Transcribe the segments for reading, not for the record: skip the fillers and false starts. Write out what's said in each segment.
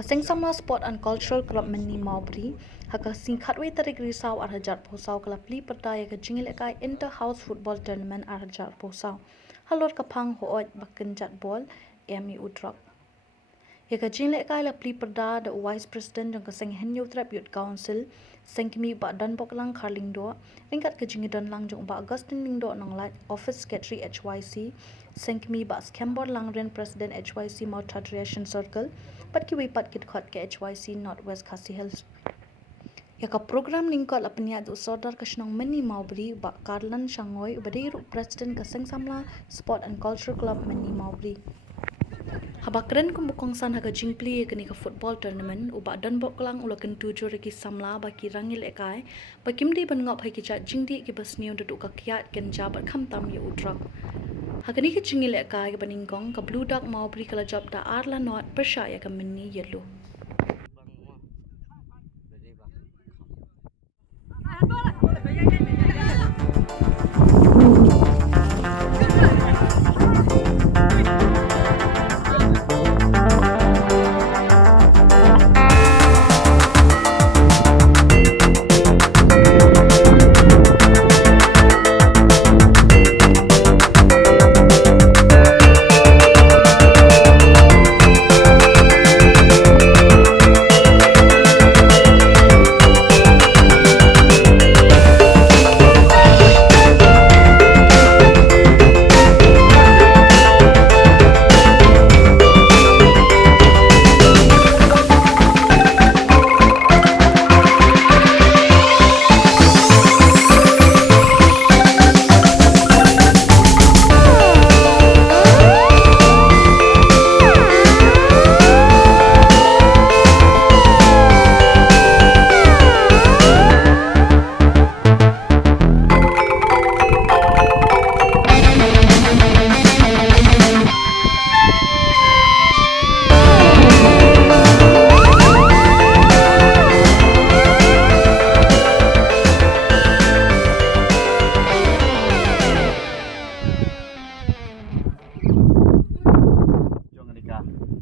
Kasing sama Sport and Cultural Club Mini Maubri, haka singkatwe tarik risau arhajar posau kelapli perdaya ke jingil ekai inter-house football tournament arhajar posau. Halor kapang hooj bakenjat bol, Emi Udrok. Ya ka jingil ekai lapli perda the Vice President jang kasing Henyo Trap Youth Council, sengkimi ba dan boklang karling do, ringkat ke jingil dan lang jong ba Augustine ling do nang light Office Secretary HYC, sengkimi ba Skembor Langren President HYC Mount Recreation Circle, pat ki wipat kit khot ke HYC Northwest Khasi Hills. Ya ka program lingkot apnya du sodar kasnong Mini Maubri ba Karlan Shangoy ubadiru President kasing samla Sport and Culture Club Mini Maubri. Habakren kumbukong san haga jingpli kini ka football tournament uba dan boklang ulakan tujuh reki samla baki rangil ekai bakim di ban ngop hai ki chat jingdi ki basniu duduk ka kiat ken jabat kham tam ye utrak hagani ki jingil ekai ka baningkong ka blue duck Maubri kala job da arla not persya ya ka Mini yellow.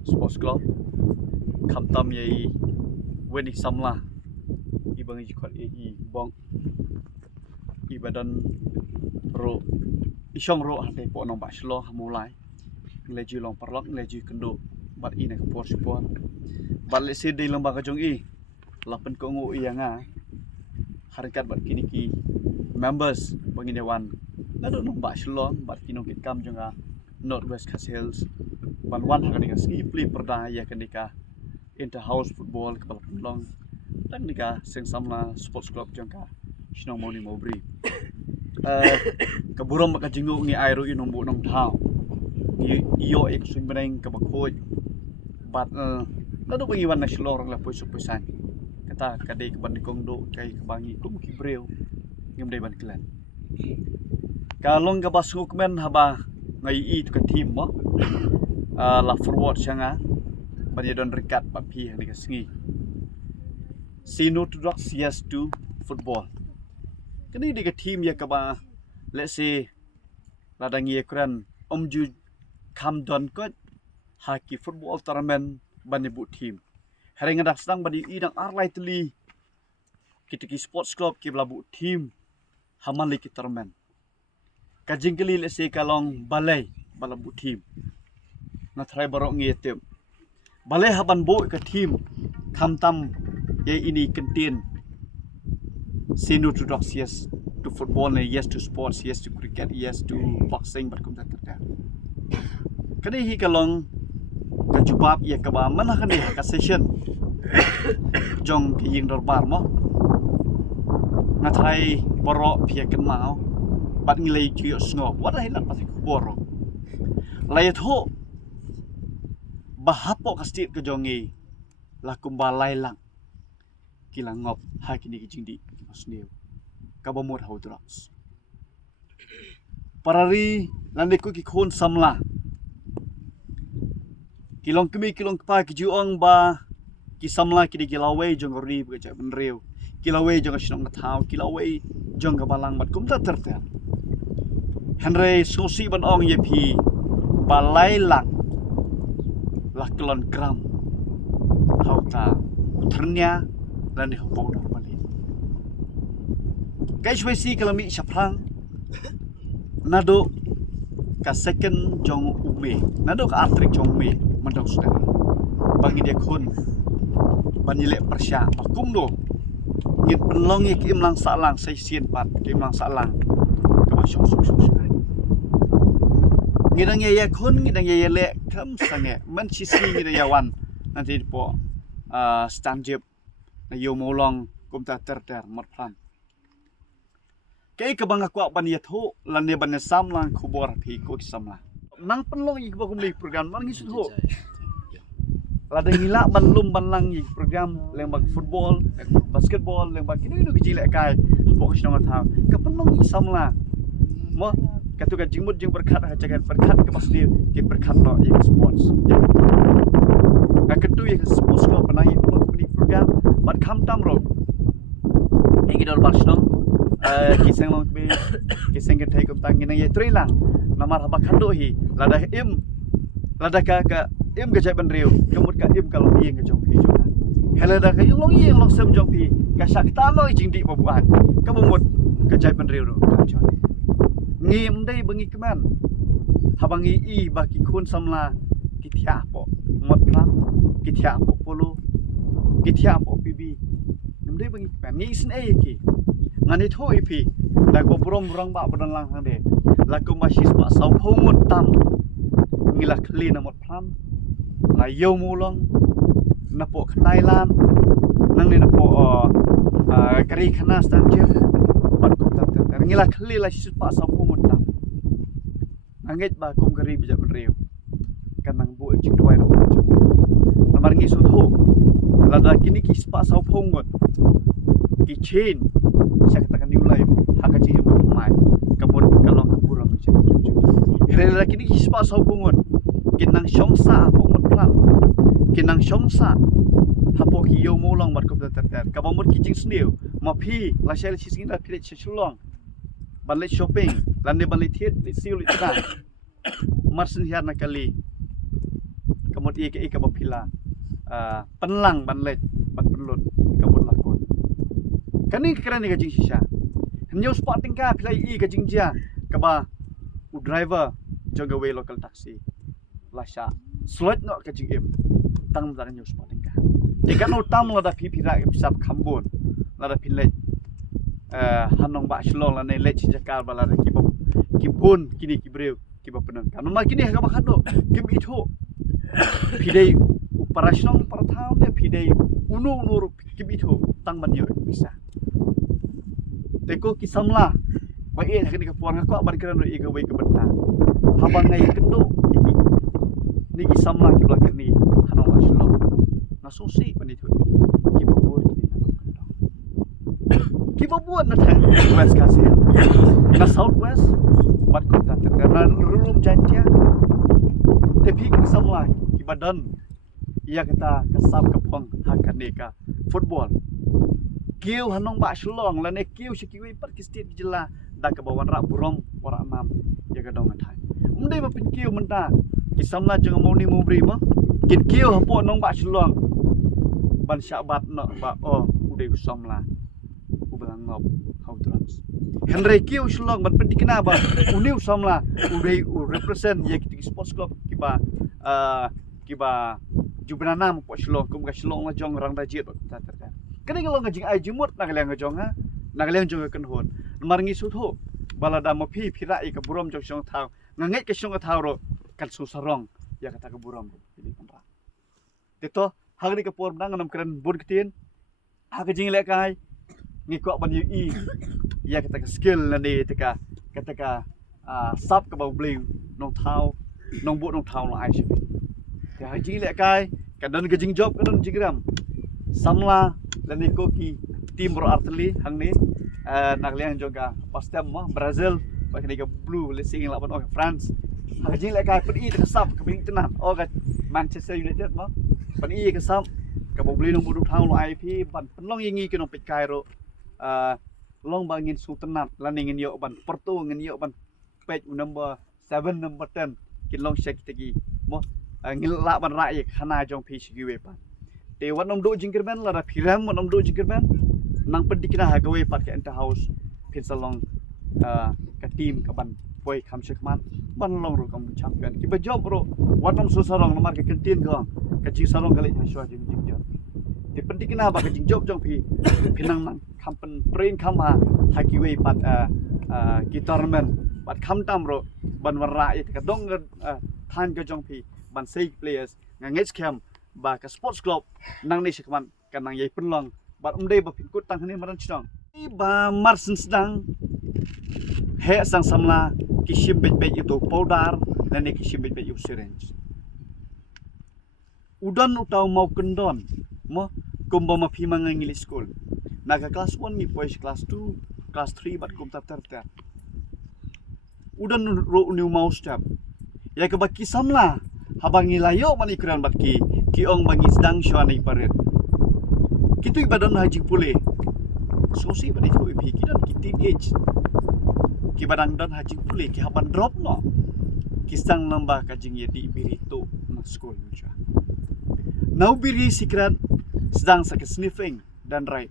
Sports Club Kamtam yai wenik samla ibang jikot i bong ibadan ro isong ro hande po nong baslo mulai leju long perlok leju kendo bat ina kapor support bat le se dei lembaga jong i lapen ko ngo ianga harikat bat kini ki members bangin dewan nado nong baslo bat kinong kitkam jonga Northwest Khasi Hills ban haka ski play perda ya kenika inter-house football kepala penlong dan nika sing samla sports club jangka Shinong Moni Maubri keburom maka jinguk ni airu inom bu nong thao iyo ek swing beneng ke bakhoj bat lado bangi wan naslor la puisan kata kade ke bandikong do kai kebangi kum ki breu ngem dai ban klan kalong ke basuk men haba ngai i tu ka team mo la forward changa badi don rekat papi ni kasngi sino to drop CS to football kini di team ya kaba let's say ladangi ekran omju kam don ko haki football tournament bani bu team hering dak sedang badi idang arlai teli kitiki sports club ki blabu team hamali ki tournament kajingkeli let's say kalong balai balabu team na try barok ngetem balai haban bo ke team kamtam ye ini kentin sino to dogs yes to football yes to sports yes to cricket yes to boxing berkum tak kerja kani hi kalong ka jubab ye ka ba mana kani ka session jong ki ying dorbar mo na try borok pia ken mau bat ngilai ju sngo what I like pasik borok layat ho bahapo kastit ke jongi lakum balai lang kilang ngop ha kini kijingdi masneu kabamur hau drugs parari landeku ki khon samla kilong kemi kilong pa ki juong ba ki samla ki gilawe jong ri be ja benreu kilawe jong shnong thau kilawe jong balang mat kum ta terter henry sosi ban ong ye phi balai lang laklon gram hauta uternya lan ho pau dor bali kai shwesi kalami shaprang nado ka second jong ume nado ka atrik jong me mandau sudah bagi dia kun banile persya bakum do ngit penlong ye kim lang salang sai sien pat kim lang salang ka ba shong ngidang ye kun ngidang ye le kam sange man sisi ngidang yawan nanti po stanjip na yo molong kum ta ter mat plan kay kabang ako ban yatho lan ne ban samlang khubor phi ko samla nang penlong ik ba kum li program man ngisut ho lada ngila ban lum ban lang ik program lembag football basketball lembag kini no gijile kai box nang tha ka penlong ik samla mo katu ka jingmut jing berkat ha jagan berkat ke masdi ke berkat no ik sports ka ketu ik sports ko panai program ban kham tam ro ingidor barsnong kiseng long be kiseng ke thai kum tang ngina ye trilang namar haba khando hi lada im lada ka im ga jai ban riu kemut ka im kalau yeng ga jong hi jong helada ka long yeng long sem jong pi ka sak ta lo jing di babuan ka bumut ka jai ban riu ro ka jong ngim dei bangi keman habangi i ba ki khun samla ki thia po mot pram ki thia po polo ki thia po pibi ngim dei bangi keman ngi sin e ki ngani thoi phi da ko brom rang ba badan lang hang de la ko masis ba sau phongot tam ngila khli na mot pram la yo mulong na po khnai lan nang ni na po kari khana stan je bat ko ta ta ngila khli la sis ba sau phongot tam anget ba kum kari bija benriu kanang bu jing doi ro namar ngi su tho la da kini ki spa sau phongot ki chain saya katakan new life haka ji mo mai kamot kalong kapura mo siya hirela kini ispa sa bungon kinang syongsa bungon plan kinang syongsa hapo ki yo mo long mat ko ter kabamot ki jing snew ma phi la shel si sing la phi che chulong ban le shopping lan ne ban le thiet le siu le ta mar sin hiar na kali kamot i ke ka ba phila penlang ban le ban penlut kamot lakon kani keren ni kajing sisa henyo spot tingka pilai i kajing dia kaba u driver jaga we local taxi lasha slot no kajing im tang dar henyo spot tingka ikan utam la da pipi ra sap khambon la da pilai hanong ba shlong la nei lech jakar bala ki bon kini ki breu ki ba penang kan ma kini ka ba khado kim itho pidei operasyon perthau ne pidei uno nur kim itho tang ban yo bisa teko kisamla ba e hakni ka puan ko ban kran ri ga wei ka banta habang ngai kendo ni kisamla ki blak ni hanong aslo na susi ban itu ki babur ki babur na thang west ka se na south west bat ko ta na rum jantia te phi kisamla ki badan ia kata kasap ka phong hakane ka football kiu hanong ba shlong la ne kiu shikiwi par kistit jela da ka bawan ra burom ora nam ya ka dong thai umdei ba pin kiu menta kisamla jeng mau ni mubri ma kin kiu hapo nong ba shlong ban syabat no ba udei kusamla ubelang ngop how trans henry kiu shlong ban pin dikena ba uniu samla udei represent ya ki sports club kiba jubranam po shlong kum ka shlong la jong rang da jet ba ta ta kani kalau ngajing ai jumut nak leng jonga nak leng jong kan hon mar ngi su tho balada mo phi phira i ka burom jong song thau ngangai ke song thau ro kan su sarong ya kata ka burom ini kamra teto hagni ka por dang nam kran bur kitin hag jing le kai ngi ko ban i ya kata ka skill na de tika kata ka sap ka ba bling nong thau nong bu nong thau la ai shi ya jing le kai ka dan ka jing job ka dan jigram samla lani koki timur arteli hangni nakliang juga pastem mo Brazil pakni ka blue le sing laban o France hajing le ka pedi ka sap ka bing tenan o ka Manchester United mo pedi ka sap ka bobli nong budu thang lo IP ban penlong yingi ke nong pikai ro long bangin su tenan lani ngin yo ban Porto ngin yo ban page number 7 number 10 kin long check tegi mo ngil la ban ra ik hana jong pi shi we pan te wan nom do jingkerben la phiram wan nom do jingkerben nang pendikina hagawe pat ka enter house phin salong ka team ka ban poi kham shekman ban long ro kam champion ki ba job ro wan nom so sarong nomar ka kentin ka jing sarong kali ha shwa jing job te pendikina ba ka jing job jong phinang nang kham pen train kham ha hakiwe pat ki tournament pat kham tam ro ban warra it ka dong than ka jong ban sei players ngangech camp ba ka sports club nang ni shekman kan nang yai penlong bat umdei ba pin kut tang ni maran chong ba marsin sedang he sang samla ki shim bet bet itu powder dan ni ki shim bet bet itu syringe udan utau mau kendon mo kumba ma phi mang English school naga class 1 mi boys class 2 class 3 bat kum ta ter udan ro new mau step ya ke baki samla habangi layo man ikuran bat ki ong bangi sedang syani paret kitu ibadan haji pule sosi bani tu ipi kidan ki teenage ki badang dan haji pule ki haban drop no ki sang nambah kajing ye di birito na school meja now biri sikran sedang sakit sniffing dan right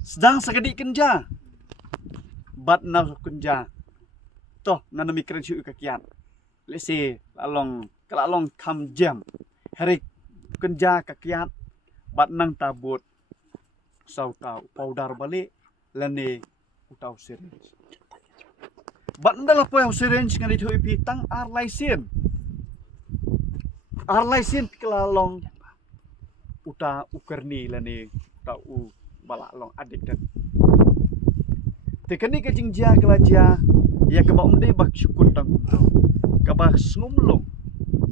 sedang sakit kenja bat na kenja toh nanami keren syu kakian let's say kalong kam jam hari kenja kakiat bat nang tabut sau tau powder balik lane utau syringe bat ndala po syringe ngani thui pi tang ar laisen kelalong uta ukerni lane ta u bala long addicted tekani ke jingja kelaja ya ke ba umde bak syukur tang ka ba snumlong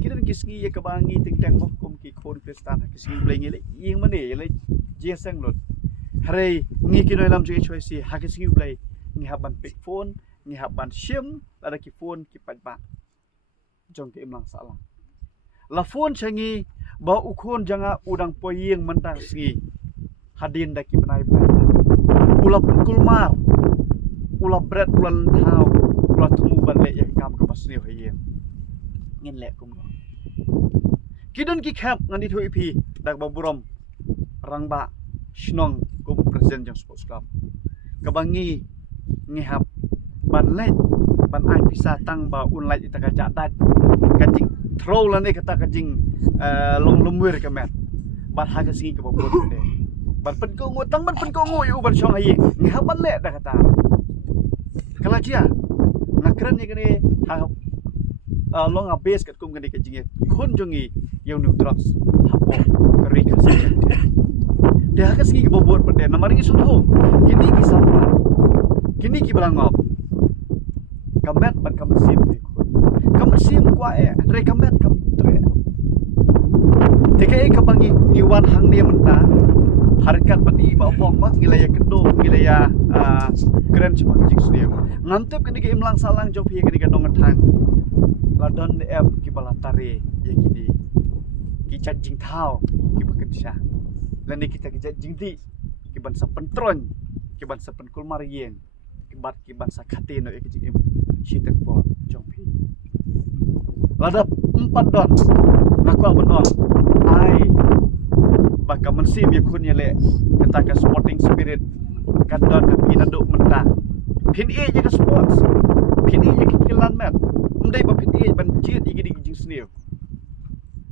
kiran kisgi ya ke bangi ting mokum ki khon kristan kisgi bleng ile yeng mane ile jesang lot hare ngi kinoi lam je choice ha kisgi blai ngi haban pick phone ngi haban sim ada ki phone ki pat jong ke imlang salang la phone changi ba ukhon janga udang poyeng mentang sgi hadin da ki benai ulap kulmar ulap bread ulan thau ulat thumu ban le ya kam ka pasni hoyeng ngin le kum kidan ki khap ngani thui phi dak baburom rangba shnong kum present jang sports club kabangi ngihap ban le ban ai pisa tang ba unlai ita ka jatat kajing throw la ne kata kajing long lumwer ka met bat ha ka singi ka babur de ban pen ko ngotang ban pen ko ngo yu ban shong hayi ngihap ban le da kata kala jia ngakran ni kene ha long a base kat kum gani ka jinge khon jongi yau nu drugs hapo kari ka sing de ha ka singi ka babur pade namari ki sutho kini ki sampa kini ki brangop kamet ban kamesim kamesim kwa re kamet kam tre teke ka bangi niwan hang dia menta harikat pati ba opong mak ngilaya kendo ngilaya keren cuma jing studio ngantep kini ke imlang salang jong phi kini ka dong thang ladon em ki bala tare ye kini ki chat jing thao ki bakan sha lani kita ki chat jing ti ki ban sa pentron ki ban sa pen kulmar yeng ki ban sa khate no ek jing em shitek po jong phi ladap 4 don ngaku abon don ai baka mensim ya kun ye le kata ka sporting spirit kan don pin aduk mentah pin e je ka sports pin e je ki kilan mat umdai ba pin e ban jit igi di jing sneu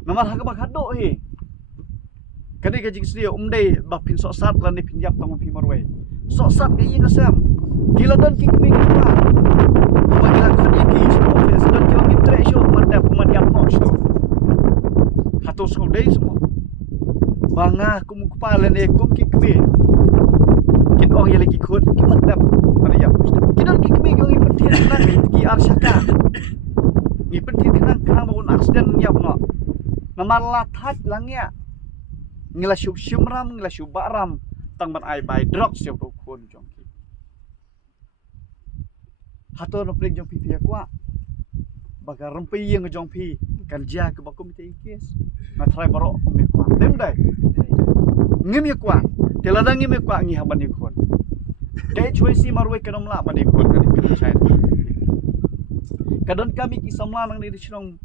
namar ha ka ba khado he kani ka jing sneu umdai ba pin sok sat lan ni pin yap tong pin marwai sok sat ke yeng asam kila don ki kmi ki pa ba kila kon ye ki sports don ki wangi tre show manda pumat yap no show hato so dei semua banga kum kepala ni kum ki kmi kin ong ye lagi khot ki matap ada yap kidon ki kmi ki pentin nang ki arsyaka ni pentin kenang maun accident yap no namar lathat langya ngila syuk syumram ngila syuk baram tang ban ai bai drugs yang tu khon jong ki hato no pring jong pi kwa baga rempi yang jong pi kan ja ke bakum te kes na try baro me kwa dem dai ngim ye kwa telada ngim ye kwa ngi haban ikon dai choi si marwe kenom la ban ikon kan chai kadon kami kisamla nang ni sinong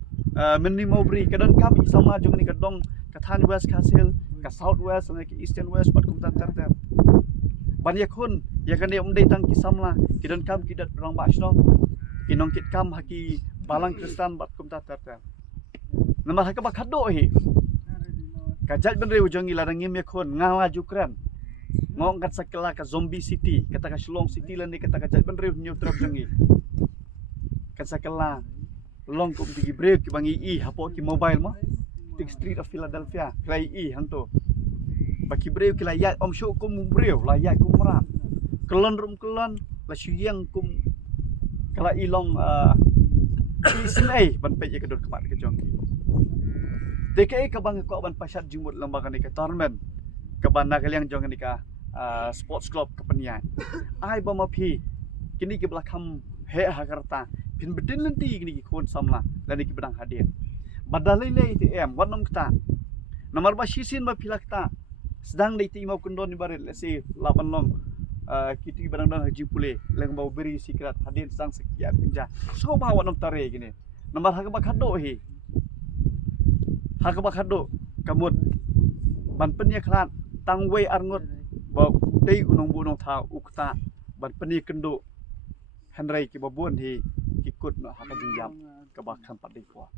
Mini Mowbray kadon kami kisamla jong ni kadong kathan West Castle ka South West nang ki Eastern West pat kum tan ter banyak kun ya kan dia umdai tang kisamla kidon kam kidat berang ba sino kinong kit kam haki balang kristan bat kum tan ter nama haka ba khado hi kajat ben reu jong ilarang ngim yakun ngawa jukran ngong kat sakela ka zombie city kata ka Shillong city lan ni kata kajat ben reu new trap jong kat sakela long kum tigi break ki bangi i hapo ki mobile mo tik street of Philadelphia klai i hang to baki brew ki la ya om shu kum brew la ya kum ra kelon rum kelon la syang kum kala ilong isnai ban pe ke dot kemat ke jong DKI ka bang ko ban pasat jimut lembaga ni ka tournament ka ban na kaliang jong ni ka sports club ka penian ai ba ma phi kini ki belakam he hakarta pin bedin lenti kini ki kon samla lan ki bedang hadir badalai le ITM wanom kta nomor ba sisin ba pilakta sedang di timau kundon ni barit lesi 8 long kiti badang dan haji pule leng bau beri sikrat hadir sang sekian pinja so ba wanom tare gini nomor hak ba khado hi hak ba khado kamut ban penya klan tang we arngot ba tei unong bunong tha ukta ban peni kendo Henry ki babun hi kikut no hak jinjam ka ba kham pat dei ko